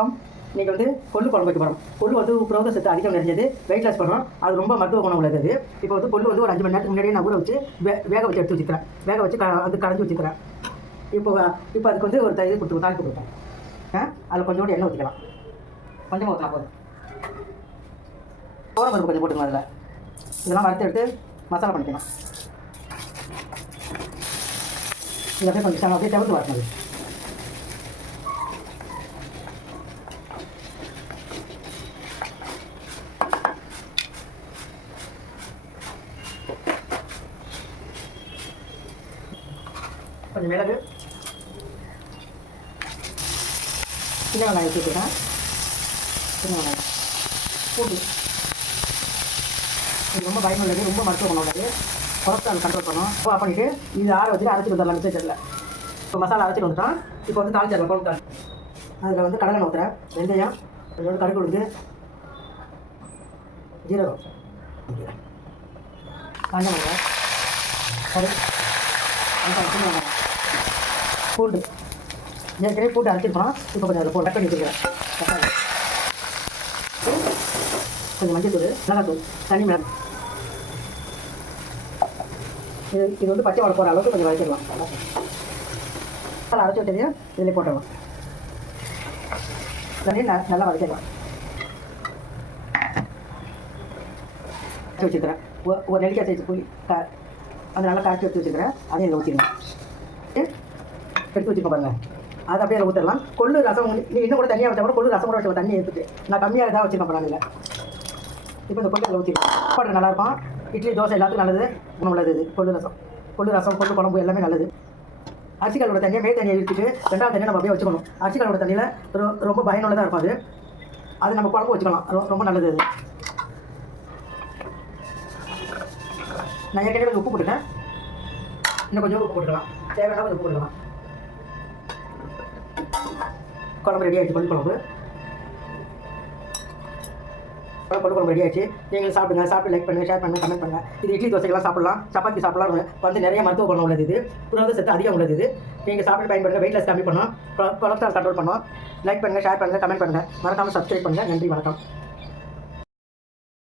வணக்கம். இன்றைக்கி வந்து கொள்ளு குழம்பு வைக்க போகிறோம். கொள்ளு வந்து புரத சத்து அதிகம் நிறைஞ்சது, வெயிட் லாஸ் பண்ணுறோம். அது ரொம்ப மருத்துவ குணம் உள்ளது. இப்போ வந்து கொள்ளு வந்து ஒரு 5 மணி நேரத்துக்கு முன்னாடியே நான் ஊற வச்சு வேக வச்சு எடுத்து வச்சுக்கிறேன். வேக வச்சு அது கரைஞ்சி வச்சுக்கிறேன். இப்போ அதுக்கு வந்து ஒரு இது கொடுத்துருவோம், தாளிப்பு கொடுப்போம். அதில் கொஞ்சோண்டு எண்ணெய் ஊற்றிக்கலாம். கொஞ்சமாக ஊற்றலாம் போதும். சோளம் பருப்பு கொஞ்சம் போட்டுக்கலாம். அதில் இதெல்லாம் வறுத்து எடுத்து மசாலா பண்ணிக்கலாம். இது அப்படியே கொஞ்சம் அப்படியே தவிர்த்து வரணும். கொஞ்சம் மிளகு, சின்ன வெங்காயம் வச்சுருக்கேன். சின்ன வெங்காயம், பூண்டு. இது ரொம்ப பயனுள்ளது, ரொம்ப மருத்துவ குணம் உள்ளது. கொலஸ்ட்ரால் கண்ட்ரோல் பண்ணணும். ஆஃப் பண்ணிவிட்டு இது ஆற வச்சுட்டு அரைச்சிட்டு வந்துடலாம் மிக்சரில். இப்போ மசாலா அரைச்சிட்டு வந்துட்டோம். இப்போ வந்து தாளிச்சிடலாம். குழம்பு தாளி அதில் வந்து கடலை ஊற்றுறேன், வெந்தயம், கொஞ்சோண்டு கடுகு உளுந்து, ஜீரகம், காஞ்ச மிளகாய், கரு, சின்ன வெங்காயம், பூண்டு. ஏற்கனவே பூண்டு அரைச்சிருக்கோம். இப்போ கொஞ்சம் அதில் கட் பண்ணி வச்சுருக்கிறேன். தக்காளி, கொஞ்சம் மஞ்சள் தூள், மிளகாத்தூள், தனி மிளகு. இது வந்து பச்சை வாழை போகிற அளவுக்கு கொஞ்சம் வதக்கிடலாம். அரைச்சி விட்டதையும் இதில் போட்டுடலாம். தண்ணியை நல்லா வதக்கிடலாம். வச்சுக்கிறேன். ஒரு நெல்லிக்காய் சைஸ் புளி அது நல்லா கரைச்சி எடுத்து வச்சுக்கிறேன். அதையும் இதில் ஊற்றிடலாம். எடுத்து வச்சுக்கோ பாருங்கள். அதை அப்படியே ஊற்றிடலாம். கொள்ளு ரசம் நீ இன்னும் கூட தனியாக வச்சா கூட கொள்ளு ரசம் கூட வச்சு தண்ணி எடுத்துட்டு நான் கம்மியாக தான் வச்சுருக்கேன் பாருங்கள். இப்போ இந்த கொள்ளு அதில் ஊற்றிடலாம். சாப்பாடு நல்லாயிருக்கும். இட்லி, தோசை எல்லாத்துக்கும் நல்லது, குணம் உள்ளது. இது கொள்ளு ரசம், கொள்ளு குழம்பு எல்லாமே நல்லது. அரிசிக்காலோட தண்ணியை மேல் தண்ணியை இழுத்துட்டு 2வது தண்ணியை நம்ம அப்படியே வச்சுக்கணும். அரிசிக்காலோட தண்ணியில் ரொம்ப பயனுள்ளதாக இருக்கும். அது நம்ம குழம்பு வச்சுக்கலாம். ரொம்ப நல்லது. அது நான் ஏற்கனவே உப்பு போட்டுட்டேன். இன்னும் கொஞ்சம் உப்பு போட்டுக்கலாம். தேவையான கொஞ்சம் உப்பு போட்டுக்கலாம். குழம்பு ரெடி ஆகிடுச்சு. கொள்ளு குழம்பு ரெடி ஆகிடுச்சு. நீங்கள் சாப்பிடுங்க. சாப்பிட்டு லைக் பண்ணுங்கள், ஷேர் பண்ணுங்கள், கமெண்ட் பண்ணுங்கள். இது இட்லி தோசைக்கெல்லாம் சாப்பிடலாம், சப்பாத்தி சாப்பிடலாம். வந்து நிறைய மருத்துவ குணம் உள்ளது. இது புரத சத்து அதிகம் உள்ளது. இது நீங்கள் சாப்பிட்டு பயன்படுங்க. வெயிட் லாஸ் கம்மி பண்ணோம், கொலஸ்ட்ரால் கண்ட்ரோல் பண்ணோம். லைக் பண்ணுங்கள், ஷேர் பண்ணுங்கள், கமெண்ட் பண்ணுங்கள். மறக்காமல் சப்ஸ்கிரைப் பண்ணுங்கள். நன்றி, வணக்கம்.